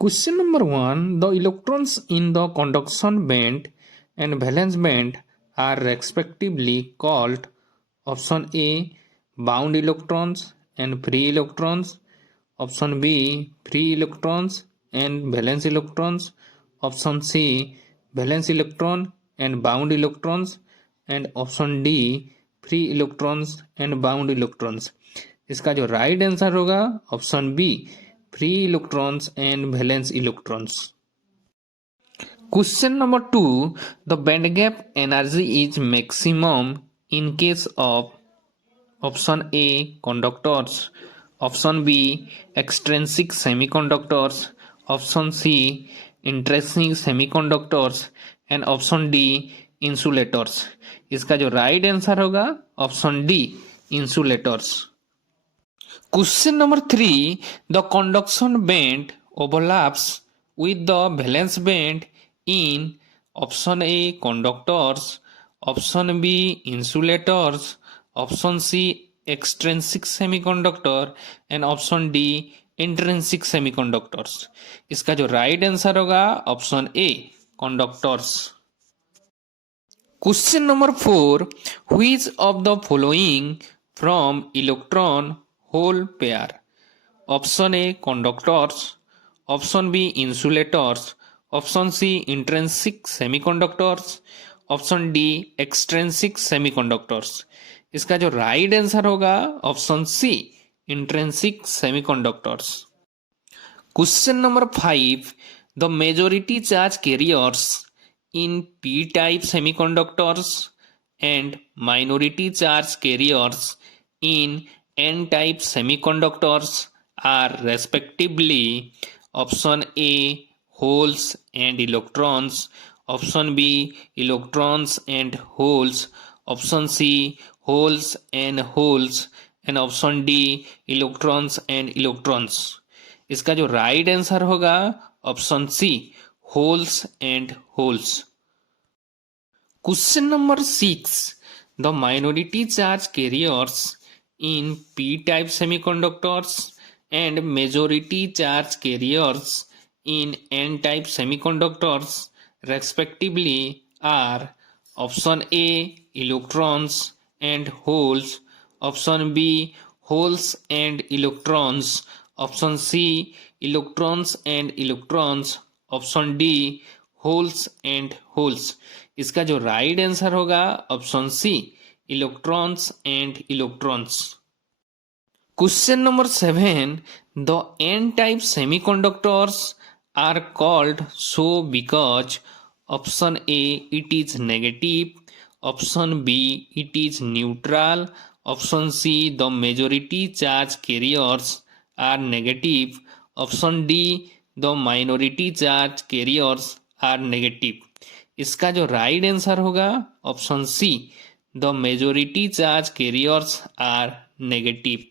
Question number 1. The electrons in the conduction band and valence band are respectively called option A bound electrons and free electrons, option B free electrons and valence electrons, option C valence electron and bound electrons, and option D free electrons and bound electrons. इसका जो right answer होगा option B free electrons and valence electrons. Question number 2, the band gap energy is maximum in case of option A conductors, option B extrinsic semiconductors, option C intrinsic semiconductors and option D insulators. इसका जो right answer होगा option D insulators. Question number 3, the conduction band overlaps with the valence band in option A conductors, option B insulators, option C extrinsic semiconductor and option D intrinsic semiconductors। इसका जो right answer होगा option A conductors. Question number 4, which of the following from electron hole pair? Option A conductors, option B insulators, option C intrinsic semiconductors, option D extrinsic semiconductors. इसका जो right answer होगा option C intrinsic semiconductors. Question number 5, the majority charge carriers in P type semiconductors and minority charge carriers in N type semiconductors are respectively option A holes and electrons, option B electrons and holes, option C holes and holes and option D electrons and electrons। इसका जो right answer होगा option C holes and holes. Question number 6, the minority charge carriers in P type semiconductors and majority charge carriers in n-type semiconductors respectively are option A electrons and holes, option B holes and electrons, option C electrons and electrons, option D holes and holes। इसका जो right answer होगा option C electrons and electrons. Question number 7, the n-type semiconductors are called so because option A it is negative, option B it is neutral, option C the majority charge carriers are negative, option D the minority charge carriers are negative। इसका जो right answer होगा option C the majority charge carriers are negative.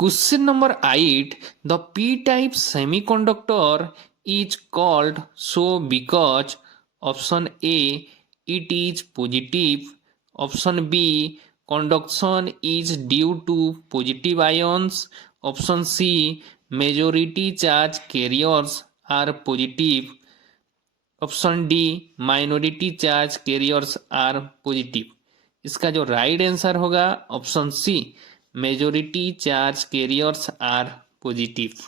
Question number 8, the p-type semiconductor is called so because option A it is positive, option B conduction is due to positive ions, option C majority charge carriers are positive, option D minority charge carriers are positive। इसका जो right answer होगा option C majority charge carriers are positive।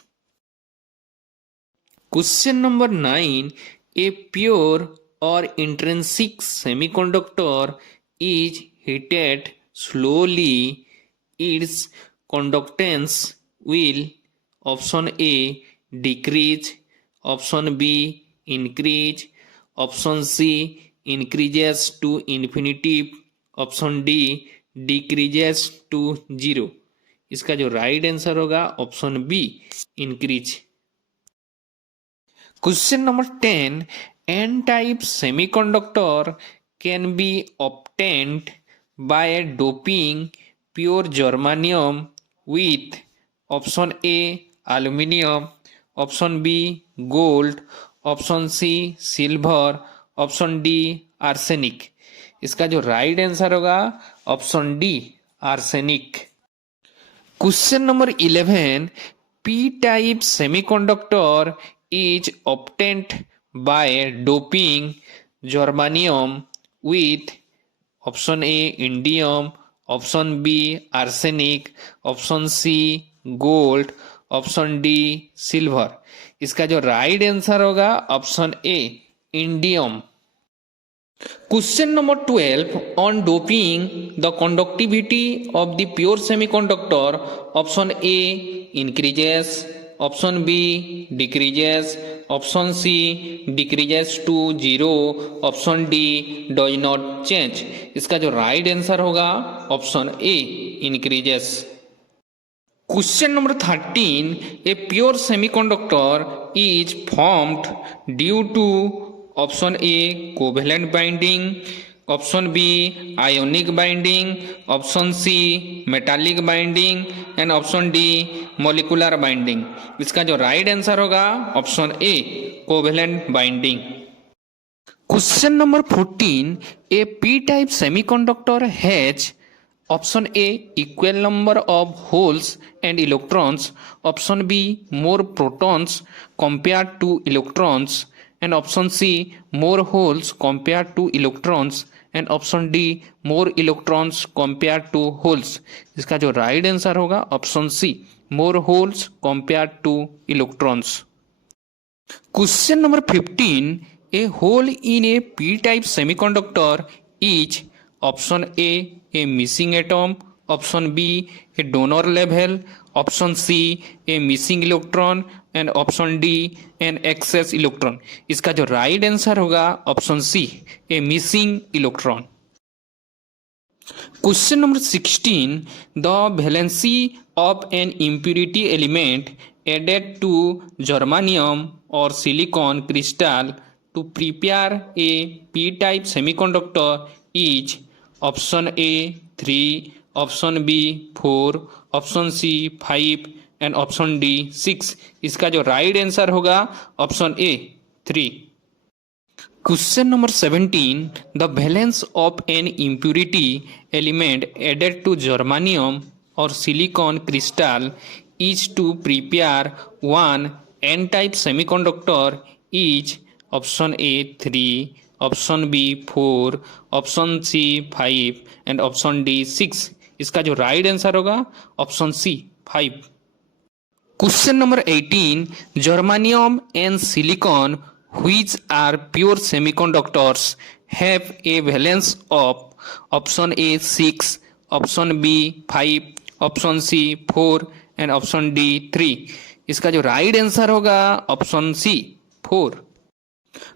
Question number 9, a pure or intrinsic semiconductor is heated slowly, its conductance will option A decrease, option B increase, option C increases to infinity, option D decreases to 0। इसका जो right answer होगा option B increase. Question number 10, N type semiconductor can be obtained by doping pure germanium with option A aluminium, option B gold, option C silver, option D arsenic. इसका जो right answer होगा option D arsenic. Question number 11, P-type semiconductor is obtained by doping germanium with option A indium, option B arsenic, option C gold, option D silver. इसका जो right answer होगा option A indium. Question number 12 on doping the conductivity of the pure semiconductor. Option A increases, option B decreases, option C decreases to 0, option D does not change। इसका जो right answer होगा option A increases। Question number 13, a pure semiconductor is formed due to option A covalent binding, option B ionic binding, option C metallic binding and option D molecular binding। इसका जो right answer होगा option A covalent binding। Question number 14, a p-type semiconductor has option A equal number of holes and electrons, option B more protons compared to electrons and option C more holes compared to electrons and option D more electrons compared to holes। इसका जो right answer होगा option C more holes compared to electrons। Question number 15, a hole in a p-type semiconductor is option A missing atom, option B a donor level, option C a missing electron and option D an excess electron। इसका जो right answer होगा option C a missing electron। Question number 16, the valency of an impurity element added to germanium or silicon crystal to prepare a p-type semiconductor is option A 3, option B 4, option C 5 and option D 6। इसका जो right answer होगा option A 3। Question number 17, the valence of an impurity element added to germanium or silicon crystal is to prepare one n-type semiconductor is option A 3, option B 4, option C 5 and option D 6। इसका जो right answer होगा option C 5। Question number 18, germanium and silicon which are pure semiconductors have a valence of option A 6, option B 5, option C 4 and option D 3। इसका जो right answer होगा option C 4।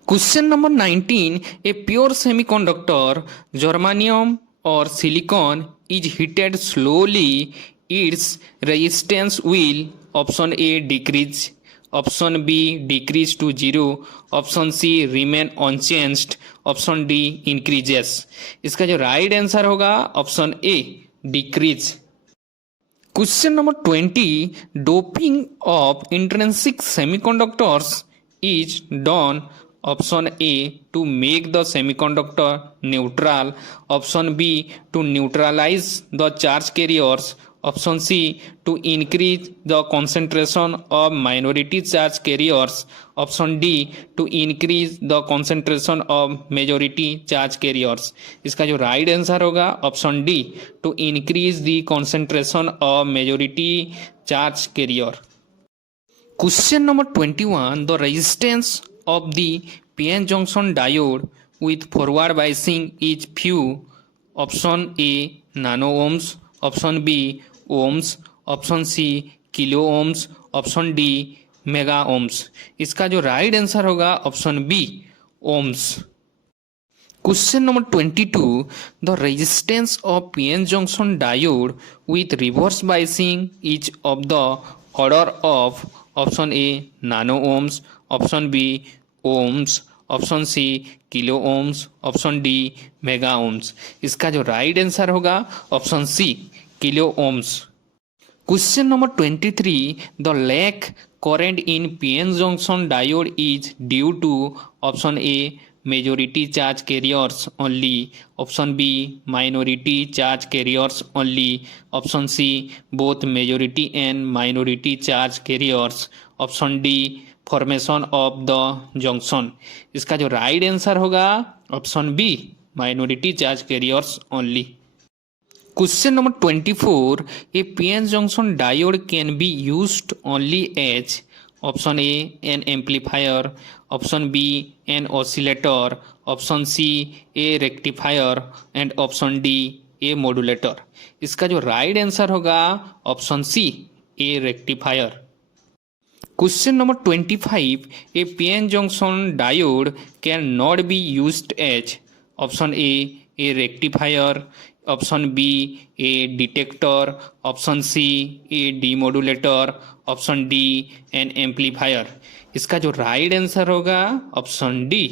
Question number 19, a pure semiconductor germanium or silicon is heated slowly, its resistance will option A decrease, option B decrease to 0, option C remain unchanged, option D increases। इसका जो right answer होगा option A decrease। Question number 20, doping of intrinsic semiconductors is done option A to make the semiconductor neutral, option B to neutralize the charge carriers, option C to increase the concentration of minority charge carriers, option D to increase the concentration of majority charge carriers। इसका जो right answer होगा option D to increase the concentration of majority charge carrier। Question number 21, the resistance of the PN junction diode with forward biasing is few, option A nano ohms, option B ohms, option C kilo ohms, option D mega ohms। इसका जो right answer होगा option B ohms। Question number 22, the resistance of PN junction diode with reverse biasing is of the order of option A nano ohms, option B ohms, option C kilo ohms, option D mega ohms. इसका जो right answer होगा option C kilo ohms. Question number 23, the lack current in PN junction diode is due to option A majority charge carriers only. Option B, minority charge carriers only. Option C, both majority and minority charge carriers. Option D, formation of the junction. इसका जो right answer होगा option B, minority charge carriers only. Question number 24, a PN junction diode can be used only as option A an amplifier, option B an oscillator, option C a rectifier and option D a modulator. इसका जो right answer होगा option C, a rectifier. Question number 25, a PN junction diode cannot be used as option A rectifier, option B a detector, option C a demodulator, option D an amplifier। इसका जो right answer होगा option D,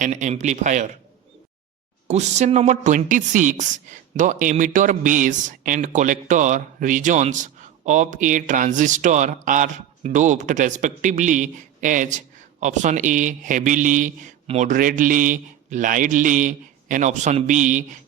N amplifier. Question number 26, the emitter base and collector regions of a transistor are doped respectively as option A heavily, moderately, lightly, and option B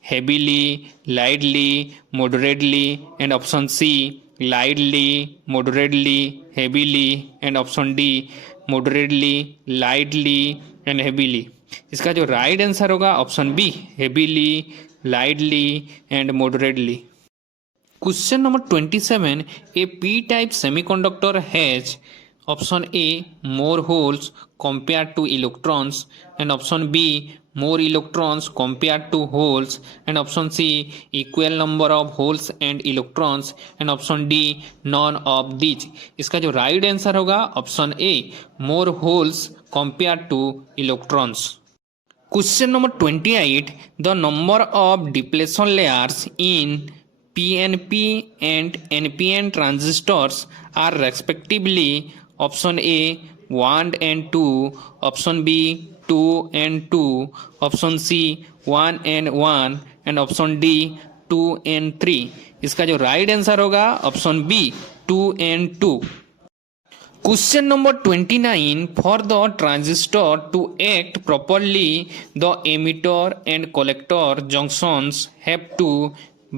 heavily, lightly, moderately, and option C lightly, moderately, heavily, and option D moderately, lightly, and heavily। इसका जो right answer होगा option B, heavily, lightly and moderately. Question number 27, a p-type semiconductor has option A more holes compared to electrons, and option B more electrons compared to holes, and option C equal number of holes and electrons, and option D none of these। इसका जो right answer होगा option A, more holes compared to electrons। Question number 28, the number of depletion layers in PNP and NPN transistors are respectively option A 1 and 2, option B 2 and 2, option C 1 and 1, and option D 2 and 3। इसका जो right answer होगा option B, 2 and 2। Question number 29, for the transistor to act properly, the emitter and collector junctions have to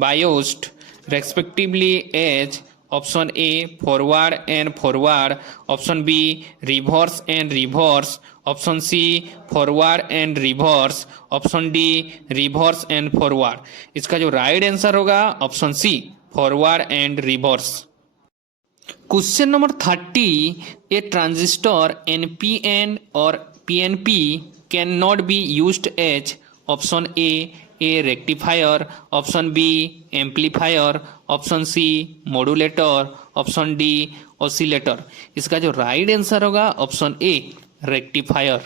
biased respectively as option A forward and forward, option B reverse and reverse, option C forward and reverse, option D reverse and forward। इसका जो right answer होगा option C, forward and reverse. Question number 30, a transistor NPN or PNP cannot be used as option A rectifier, option B amplifier, option C modulator, option D oscillator। इसका जो right answer होगा option A, rectifier.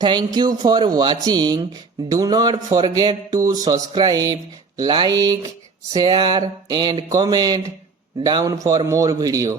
Thank you for watching. Do not forget to subscribe, like, share and comment down for more video.